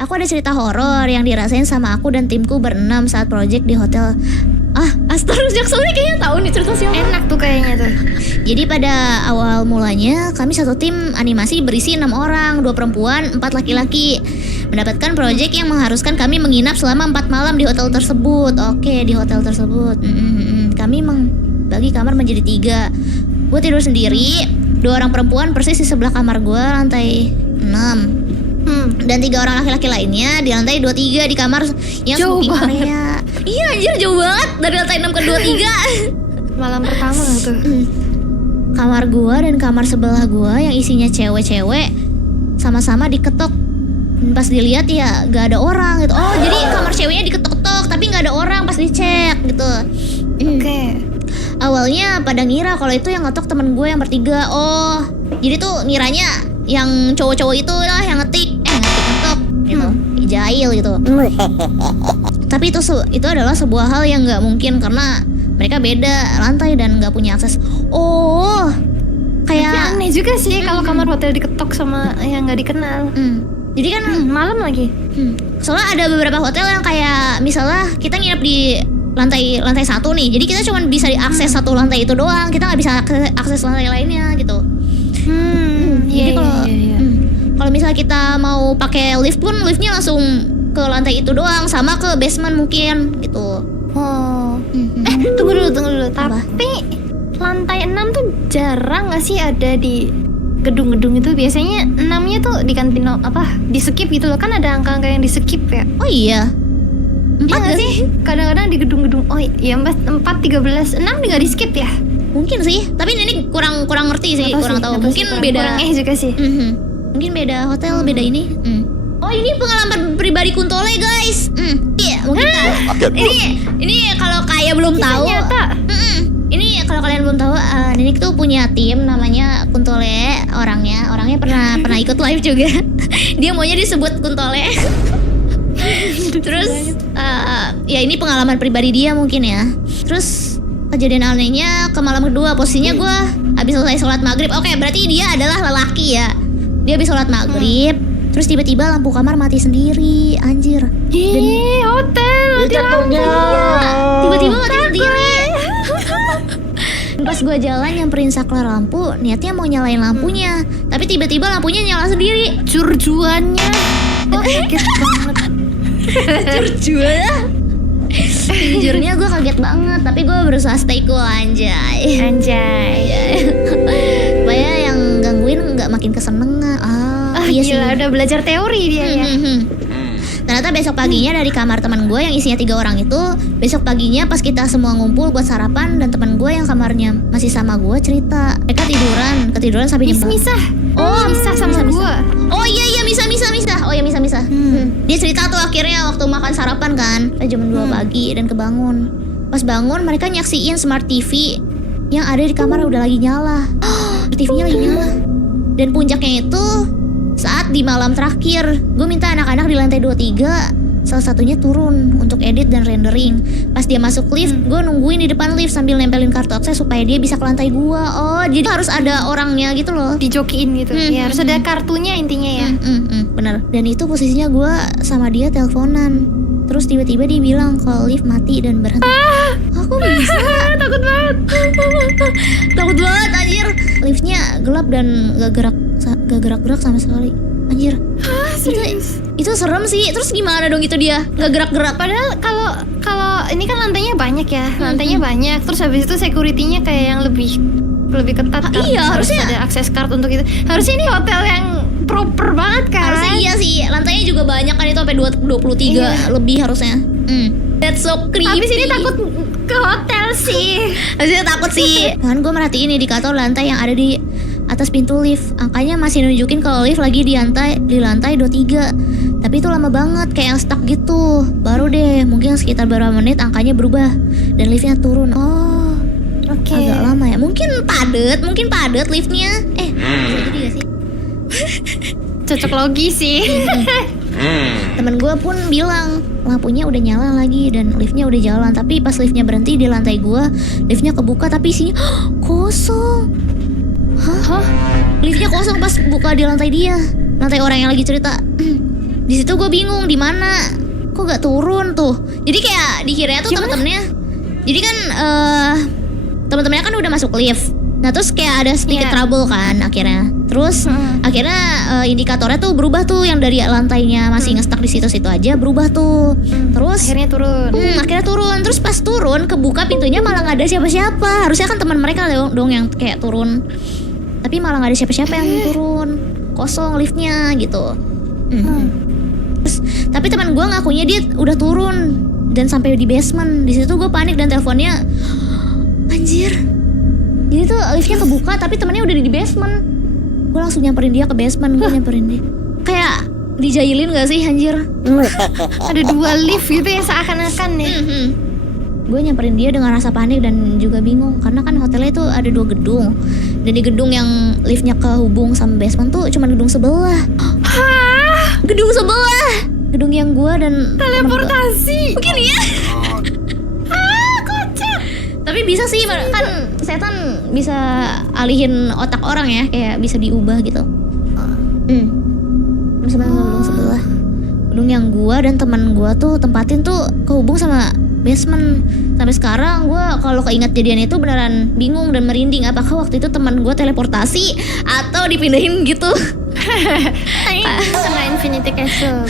Aku ada cerita horor yang dirasain sama aku dan timku berenam saat project di hotel. Astaga, Jaksonnya kayaknya tahu nih cerita siapa. Enak tuh kayaknya tuh. Jadi pada awal mulanya kami satu tim animasi berisi 6 orang, 2 perempuan, 4 laki-laki. Mendapatkan proyek yang mengharuskan kami menginap selama 4 malam di hotel tersebut. Oke, di hotel tersebut. Kami membagi kamar menjadi 3. Gue tidur sendiri, 2 orang perempuan persis di sebelah kamar gue lantai 6. Dan 3 orang laki-laki lainnya di lantai 23 di kamar yang Jauh smoking banget. area. Iya anjir, jauh banget dari lantai 6 ke 23. Malam pertama tuh. Kamar gua dan kamar sebelah gua yang isinya cewek-cewek sama-sama diketok. Dan pas dilihat ya gak ada orang gitu. Oh jadi kamar ceweknya diketok-ketok tapi gak ada orang pas dicek gitu. Oke. Awalnya pada ngira kalau itu yang ngetok temen gue yang bertiga. Oh jadi tuh ngiranya yang cowok-cowok itu lah yang ngetik gitu, jahil gitu. Tapi itu adalah sebuah hal yang nggak mungkin karena mereka beda lantai dan nggak punya akses. Oh, Tapi kayak aneh juga sih kalau kamar hotel diketok sama yang nggak dikenal. jadi kan Malam lagi. soalnya ada beberapa hotel yang kayak misalnya kita nginep di lantai 1 nih, jadi kita cuma bisa diakses satu lantai itu doang, kita nggak bisa akses lantai lainnya gitu. Jadi kalau misalnya kita mau pakai lift pun liftnya langsung ke lantai itu doang, sama ke basement mungkin gitu. Oh. Tunggu dulu. Tapi lantai 6 tuh jarang nggak sih ada di gedung-gedung itu? Biasanya 6-nya tuh di kantin di skip gitu loh. Kan ada angka-angka yang di skip ya. Oh iya. 4 Iya nggak gak sih? Kadang-kadang di gedung-gedung. Oh iya 4, 13, 6 nggak di skip ya? Mungkin sih, tapi ini kurang ngerti sih, kurang tahu. Mungkin beda. Kurang juga sih. Mungkin beda hotel, beda ini. Oh ini pengalaman pribadi Kuntole guys. Iya mungkin ini kalau kayak belum tahu. Nyata. Ini kalau kalian belum tahu, Ninik tuh punya tim namanya Kuntole. Orangnya pernah ikut live juga. Dia maunya disebut Kuntole. Terus ya ini pengalaman pribadi dia mungkin ya. Terus kejadian anehnya ke malam kedua, posisinya gue habis selesai sholat maghrib. Oke, berarti dia adalah lelaki ya. Dia habis sholat maghrib, terus tiba-tiba lampu kamar mati sendiri, anjir. Hotel mati lampu. Tiba-tiba mati sendiri. Pas gue jalan nyamperin saklar lampu, niatnya mau nyalain lampunya, tapi tiba-tiba lampunya nyala sendiri. Curjuannya. Oh, kaget banget. Jujurnya gue kaget banget, tapi gue berusaha stay cool anjay. Supaya yang gangguin nggak makin kesenengan. Iya sih. Gila, udah belajar teori dia ya. Ternyata besok paginya dari kamar teman gue yang isinya 3 orang itu, besok paginya pas kita semua ngumpul buat sarapan dan teman gue yang kamarnya masih sama gue cerita mereka ketiduran sampai jam Misah. Misah sama gua. Oh iya Misa. Oh iya Misa. Dia cerita tuh akhirnya waktu makan sarapan kan, jam 2 pagi dan kebangun. Pas bangun mereka nyaksiin smart TV yang ada di kamar udah lagi nyala. TV-nya lagi nyala. Dan puncaknya itu saat di malam terakhir, gue minta anak-anak di lantai 23 salah satunya turun untuk edit dan rendering. Pas dia masuk lift, gue nungguin di depan lift sambil nempelin kartu akses supaya dia bisa ke lantai gue. Oh, jadi harus ada orangnya gitu loh. Dijokiin gitu. Ya harus ada kartunya intinya ya. Bener. Dan itu posisinya gue sama dia teleponan. Terus tiba-tiba dia bilang kalau lift mati dan berhenti. Aku bisa. Takut banget. Takut banget anjir. Liftnya gelap dan gak gerak-gerak sama sekali. Anjir. Serius? Itu serem sih. Terus gimana dong itu dia? Gak gerak-gerak. Padahal kalau ini kan lantainya banyak ya. Lantainya banyak. Terus habis itu security-nya kayak yang lebih ketat kan. Iya, harusnya ada akses card untuk itu. Harusnya ini hotel yang proper banget kan. Harusnya iya sih. Lantainya juga banyak kan, itu sampai 23 lebih harusnya. That's so creepy. Habis ini takut ke hotel sih. Harusnya takut sih. Kan gue merhatiin indikator lantai yang ada di atas pintu lift. Angkanya masih nunjukin kalau lift lagi di lantai 23. Tapi itu lama banget, kayak yang stuck gitu. Baru deh, mungkin sekitar beberapa menit angkanya berubah dan liftnya turun. Oh, oke. Agak lama ya. Mungkin padat liftnya. Bisa jadi gak sih? Cocok logi sih. Temen gue pun bilang lampunya udah nyala lagi dan liftnya udah jalan. Tapi pas liftnya berhenti di lantai gue, liftnya kebuka tapi isinya kosong. Hah? Liftnya kosong pas buka di lantai dia, lantai orang yang lagi cerita. Di situ gue bingung di mana, kok gak turun tuh. Jadi kayak dikiranya tuh temen-temennya. Jadi kan temen-temennya kan udah masuk lift. Nah terus kayak ada sedikit trouble kan akhirnya. Terus akhirnya indikatornya tuh berubah tuh, yang dari lantainya masih nge-stuck di situ-situ aja berubah tuh. Terus akhirnya turun. Terus pas turun kebuka pintunya malah nggak ada siapa-siapa. Harusnya kan teman mereka dong yang kayak turun. Tapi malah nggak ada siapa-siapa yang turun. Kosong liftnya gitu. Terus tapi teman gue ngakunya dia udah turun dan sampai di basement. Di situ gue panik dan teleponnya, anjir. Jadi tuh liftnya kebuka tapi temennya udah di basement. Gue langsung nyamperin dia ke basement. Gue nyamperin dia. Kayak dijailin gak sih anjir? Ada 2 lift gitu ya seakan-akan ya. Gue nyamperin dia dengan rasa panik dan juga bingung. Karena kan hotelnya itu ada 2 gedung. Dan di gedung yang liftnya kehubung sama basement tuh cuma gedung sebelah. Hah? Gedung sebelah. Gedung yang gue dan Teleportasi. mungkin ya. Tapi bisa sih kan, setan bisa alihin otak orang ya, kayak bisa diubah gitu. Bisa masuk gedung sebelah. Gedung yang gua dan teman gua tuh tempatin tuh kehubung sama basement. Sampai sekarang gua kalau keinget jadian itu beneran bingung dan merinding. Apakah waktu itu teman gua teleportasi atau dipindahin gitu? Kena Infinity Castle.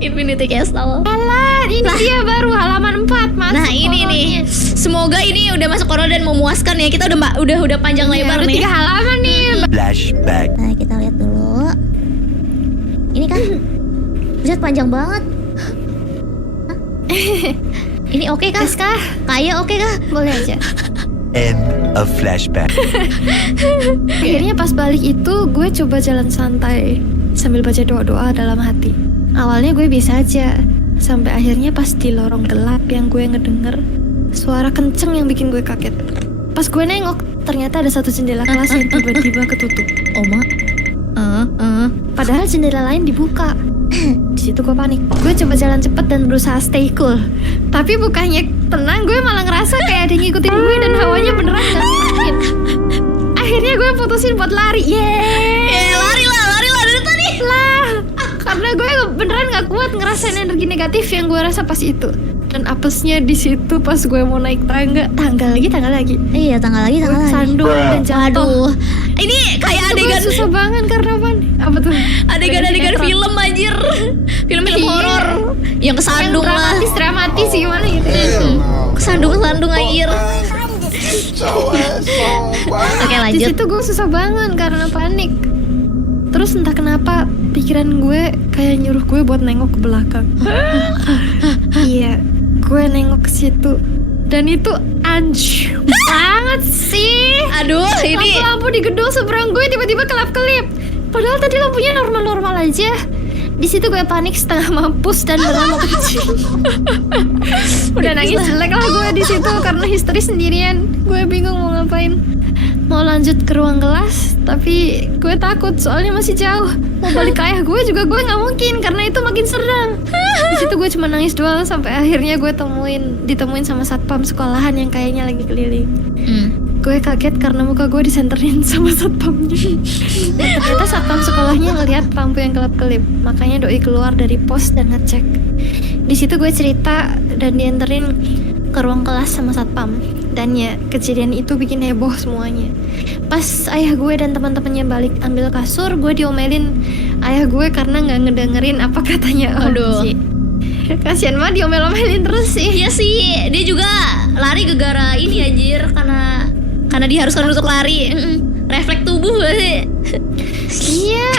Infinity Castle. Alah, ini dia baru halaman 4 masuk. Nah ini nih, semoga ini udah masuk korona dan memuaskan ya. Kita udah panjang lebar baru nih. 3 halaman nih. Flashback. Nah kita lihat dulu. Ini kan bisa panjang banget. Hah? Ini oke kah? Kayak oke kah? Boleh aja. End of flashback. Akhirnya pas balik itu gue coba jalan santai sambil baca doa-doa dalam hati. Awalnya gue biasa aja, sampai akhirnya pas di lorong gelap yang gue ngedenger suara kenceng yang bikin gue kaget. Pas gue nengok, ternyata ada satu jendela kelas yang tiba-tiba ketutup. Oma. Padahal jendela lain dibuka. Di situ gue panik. Gue coba jalan cepet dan berusaha stay cool. Tapi bukannya tenang, gue malah ngerasa kayak ada yang ngikutin gue dan hawanya beneran gak main. Akhirnya gue putusin buat lari. Lari lah dari tadi. Karena gue beneran gak kuat ngerasain energi negatif yang gue rasa pas itu. Dan apesnya di situ pas gue mau naik tangga lagi. Iya, tanggal lagi. Sandung dan jatuh. Aduh, ini kayak adegan susah banget karena apa tuh? Adegan film anjir. Film horor yang kesandung lah. Dramatis gimana gitu. Kesandung anjir. Oke, Di lanjut. situ gue susah banget karena panik. Terus entah kenapa pikiran gue kayak nyuruh gue buat nengok ke belakang. Iya, gue nengok ke situ dan itu anjir banget sih. Aduh, ini lampu di gedung seberang gue tiba-tiba kelap-kelip. Padahal tadi lampunya normal-normal aja. Di situ gue panik setengah mampus dan berlama kecil. Udah nangis jelek lah gue di situ karena histeris sendirian. Gue bingung mau ngapain. Mau lanjut ke ruang kelas, tapi gue takut soalnya masih jauh. Mau balik ke ayah gue juga gue nggak mungkin karena itu makin serem. Di situ gue cuma nangis doang sampai akhirnya gue ditemuin sama satpam sekolahan yang kayaknya lagi keliling. Gue kaget karena muka gue disenterin sama satpamnya. Dan ternyata satpam sekolahnya ngelihat lampu yang kelap-kelip. Makanya doi keluar dari pos dan ngecek. Di situ gue cerita dan dianterin ke ruang kelas sama satpam. Dan ya kejadian itu bikin heboh semuanya. Pas ayah gue dan teman-temannya balik ambil kasur, gue diomelin ayah gue karena nggak ngedengerin apa katanya. Aduh. Kasian banget diomel-omelin terus sih. Iya sih, dia juga lari gara-gara ini anjir, karena diharuskan untuk lari. Refleks tubuh sih. Iya.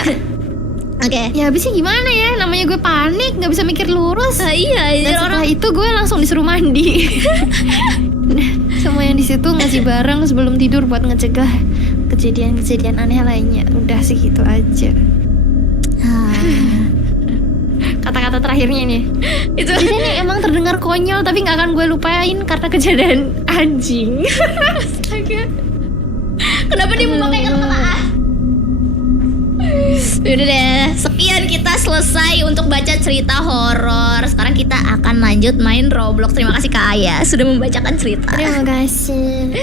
Oke. Ya habisnya gimana ya? Namanya gue panik, nggak bisa mikir lurus. Iya, Dan setelah itu gue langsung disuruh mandi. Semua yang di situ ngaji bareng sebelum tidur buat ngecegah kejadian-kejadian aneh lainnya. Udah segitu aja. Kata-kata terakhirnya nih. Itu ini emang terdengar konyol tapi nggak akan gue lupain karena kejadian anjing. Astaga. kenapa dia memakai kata-kata Udah deh, sekian kita selesai untuk baca cerita horor. Sekarang kita akan lanjut main Roblox. Terima kasih Kak Aya sudah membacakan cerita. Terima kasih.